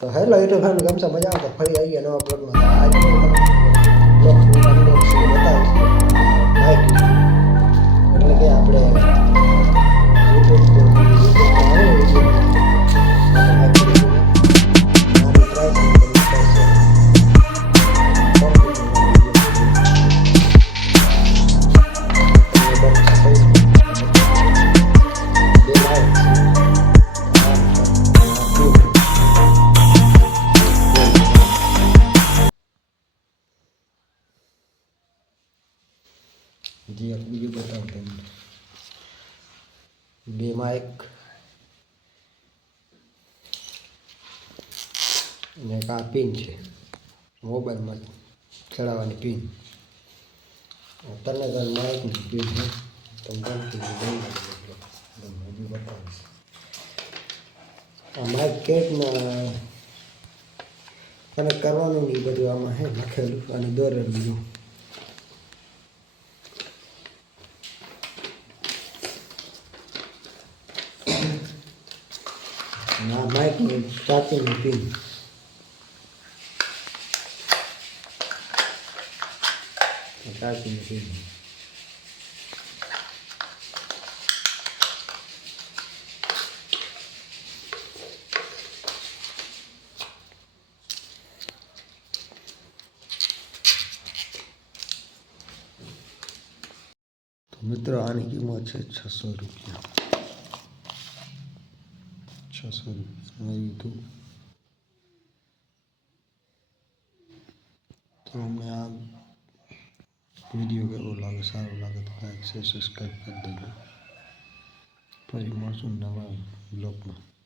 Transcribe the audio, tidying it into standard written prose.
તો hello YouTube family કેમ છો? મજા આવે તો ફરી આવી ગયા નવા બ્લોગમાં. આજે બ્લોગ અનબોક્સિંગ બતાવીશું બાઇક એટલે કે આપણે जी आप બીજું બતાવો તમને બે માઇક અને એક આ પિન છે મોબાઈલમાં ચડાવવાની પિન તને માઇકની પિન છે તમને બીજું બતાવીશ આ માઇક કેટમાં કનેક્ટ કરવાનું ને એ બધું આમાં હે લખેલું અને દોરેલું બીજું આ માઇકની ચાર્જિંગની પિન ચાર્જિંગની પિન મિત્રો આની કિંમત છે 600 રૂપિયા 600 રૂપિયા તો અમને આ વિડીયો કેવો લાગે સારો લાગે તો લાઈક શેર સબસ્ક્રાઈબ કરી દેજો પછી મળશું નવા બ્લોગમાં.